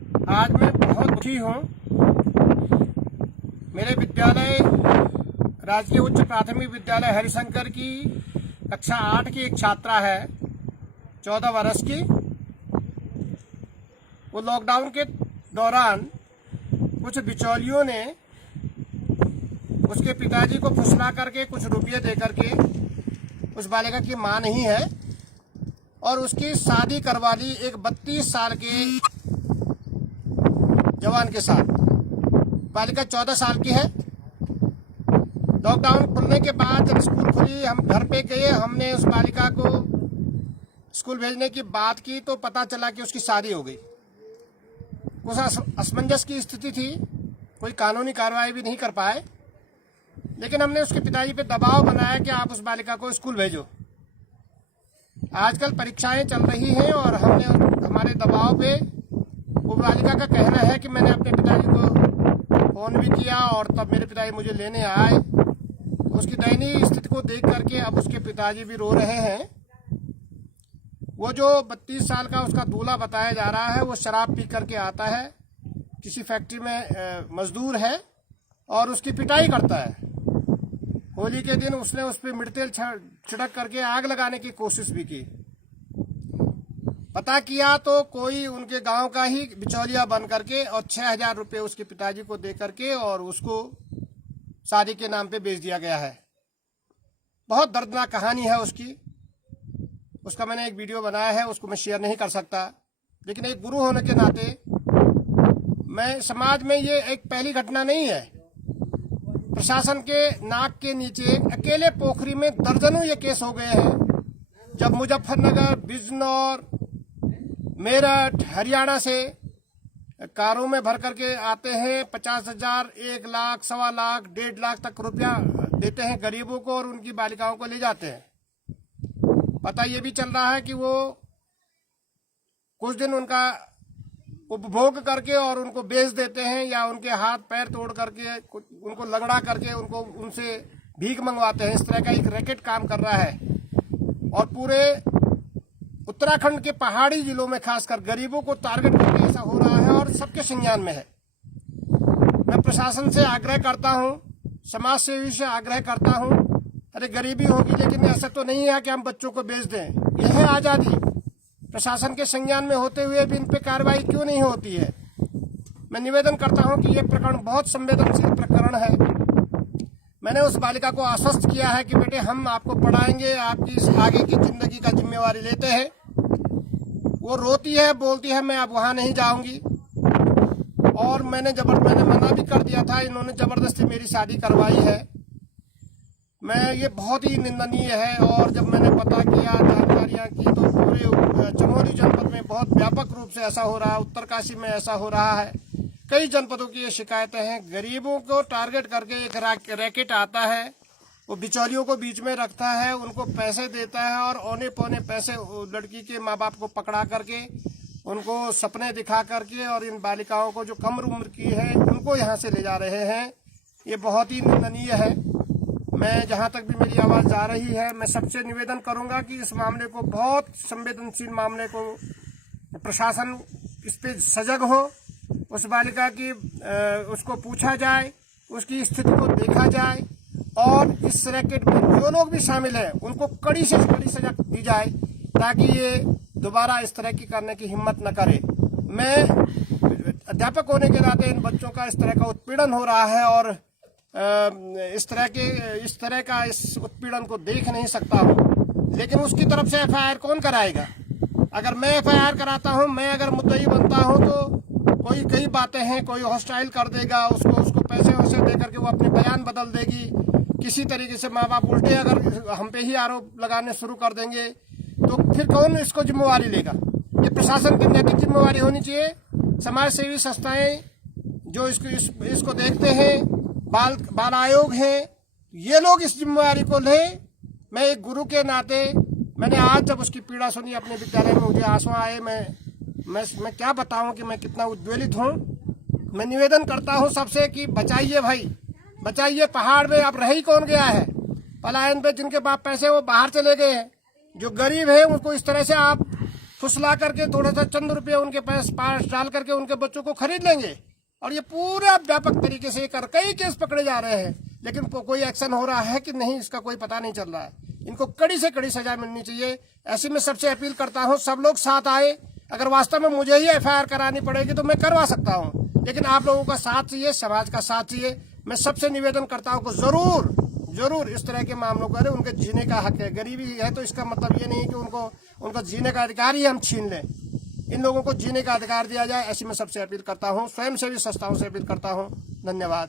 आज मैं बहुत दुखी हूँ। मेरे विद्यालय राजकीय उच्च प्राथमिक विद्यालय हरिशंकर की कक्षा 8 की एक छात्रा है, 14 वर्ष की। वो लॉकडाउन के दौरान कुछ बिचौलियों ने उसके पिताजी को फुसला करके कुछ रुपये दे करके, उस बालिका की मां नहीं है, और उसकी शादी करवा ली एक 32 साल के जवान के साथ। बालिका 14 साल की है। लॉकडाउन खुलने के बाद जब स्कूल खुली, हम घर पे गए, हमने उस बालिका को स्कूल भेजने की बात की तो पता चला कि उसकी शादी हो गई। कुछ असमंजस की स्थिति थी, कोई कानूनी कार्रवाई भी नहीं कर पाए, लेकिन हमने उसके पिताजी पे दबाव बनाया कि आप उस बालिका को स्कूल भेजो। आजकल परीक्षाएं चल रही हैं और हमने हमारे दबाव पे वो बालिका का कहना है कि मैंने अपने पिताजी को फ़ोन भी किया और तब मेरे पिताजी मुझे लेने आए। उसकी दयनीय स्थिति को देख करके अब उसके पिताजी भी रो रहे हैं। वो जो 32 साल का उसका दूल्हा बताया जा रहा है, वो शराब पी करके आता है, किसी फैक्ट्री में मजदूर है और उसकी पिटाई करता है। होली के दिन उसने उस पर मिर्तेल छिड़क करके आग लगाने की कोशिश भी की। पता किया तो कोई उनके गांव का ही बिचौलिया बन करके और 6,000 रुपये उसके पिताजी को दे करके और उसको शादी के नाम पे बेच दिया गया है। बहुत दर्दनाक कहानी है उसकी। उसका मैंने एक वीडियो बनाया है, उसको मैं शेयर नहीं कर सकता, लेकिन एक गुरु होने के नाते मैं समाज में ये एक पहली घटना नहीं है। प्रशासन के नाक के नीचे अकेले पोखरी में दर्जनों ये केस हो गए हैं। जब मुजफ्फरनगर, बिजनौर, मेरठ, हरियाणा से कारों में भर करके आते हैं, 50,000, 1 लाख, 1.25 लाख, 1.5 लाख तक रुपया देते हैं गरीबों को और उनकी बालिकाओं को ले जाते हैं। पता ये भी चल रहा है कि वो कुछ दिन उनका उपभोग करके और उनको बेच देते हैं या उनके हाथ पैर तोड़ करके उनको लगड़ा करके उनको उनसे भीख मंगवाते हैं। इस तरह का एक रैकेट काम कर रहा है और पूरे उत्तराखंड के पहाड़ी जिलों में खासकर गरीबों को टारगेट करके ऐसा हो रहा है और सबके संज्ञान में है। मैं प्रशासन से आग्रह करता हूँ, समाज सेवी से आग्रह करता हूँ, अरे गरीबी होगी लेकिन ऐसा तो नहीं है कि हम बच्चों को बेच दें। यह है आज़ादी। प्रशासन के संज्ञान में होते हुए भी इन पे कार्रवाई क्यों नहीं होती है? मैं निवेदन करता हूं कि यह प्रकरण बहुत संवेदनशील प्रकरण है। मैंने उस बालिका को आश्वस्त किया है कि बेटे हम आपको पढ़ाएंगे, आपकी इस आगे की जिंदगी का जिम्मेवारी लेते हैं। वो रोती है, बोलती है मैं अब वहां नहीं जाऊंगी और मैंने मना भी कर दिया था। इन्होंने जबरदस्ती मेरी शादी करवाई है। ये बहुत ही निंदनीय है। और जब मैंने पता किया, जानकारियाँ की, तो पूरे चमोली जनपद में बहुत व्यापक रूप से ऐसा हो रहा है। उत्तरकाशी में ऐसा हो रहा है। कई जनपदों की ये शिकायतें हैं। गरीबों को टारगेट करके एक रैकेट आता है, वो बिचौलियों को बीच में रखता है, उनको पैसे देता है और औने पौने पैसे लड़की के माँ बाप को पकड़ा करके उनको सपने दिखा करके और इन बालिकाओं को जो कम उम्र की है उनको यहाँ से ले जा रहे हैं। ये बहुत ही निंदनीय है। मैं जहाँ तक भी मेरी आवाज़ जा रही है, मैं सबसे निवेदन करूँगा कि इस मामले को, बहुत संवेदनशील मामले को, प्रशासन इस पे सजग हो। उस बालिका की उसको पूछा जाए, उसकी स्थिति को देखा जाए और इस रैकेट में जो लोग भी शामिल हैं उनको कड़ी से कड़ी सजा दी जाए ताकि ये दोबारा इस तरह की करने की हिम्मत न करे। मैं अध्यापक होने के नाते इन बच्चों का इस तरह का उत्पीड़न हो रहा है और इस तरह का उत्पीड़न को देख नहीं सकता हूँ। लेकिन उसकी तरफ से एफआईआर कौन कराएगा? अगर मैं एफआईआर कराता हूँ, मैं अगर मुद्दई बनता हूँ तो कई बातें हैं, कोई हॉस्टाइल कर देगा, उसको पैसे वैसे दे करके वो अपने बयान बदल देगी। किसी तरीके से माँ बाप उल्टे अगर हम पे ही आरोप लगाने शुरू कर देंगे तो फिर कौन इसको जिम्मेवारी लेगा? ये प्रशासन की नैतिक जिम्मेवारी होनी चाहिए। समाज सेवी संस्थाएं जो इसको देखते हैं, बाल आयोग है, ये लोग इस जिम्मेवारी को लें। मैं एक गुरु के नाते, मैंने आज जब उसकी पीड़ा सुनी अपने विद्यालय में, मुझे आंसू आए। मैं क्या बताऊं कि मैं कितना उद्वेलित हूं। मैं निवेदन करता हूं सबसे कि बचाइए भाई, बचाइए। पहाड़ में अब रह ही कौन गया है? पलायन पे जिनके पास पैसे वो बाहर चले गए हैं। जो गरीब है उनको इस तरह से आप फुसला करके थोड़ा सा चंद रुपये उनके पास डाल करके उनके बच्चों को खरीद लेंगे। और ये पूरा व्यापक तरीके से कर कई केस पकड़े जा रहे हैं, लेकिन कोई एक्शन हो रहा है कि नहीं इसका कोई पता नहीं चल रहा है। इनको कड़ी से कड़ी सजा मिलनी चाहिए। ऐसी मैं सबसे अपील करता हूँ, सब लोग साथ आए। अगर वास्तव में मुझे ही FIR करानी पड़ेगी तो मैं करवा सकता हूँ, लेकिन आप लोगों का साथ चाहिए, समाज का साथ चाहिए। मैं सबसे निवेदन करता हूँ कि जरूर इस तरह के मामलों को, उनके जीने का हक है। गरीबी है तो इसका मतलब ये नहीं कि उनको जीने का अधिकार ही हम छीन लें। इन लोगों को जीने का अधिकार दिया जाए, ऐसी मैं सबसे अपील करता हूँ। स्वयं सेवी संस्थाओं से अपील करता हूँ। धन्यवाद।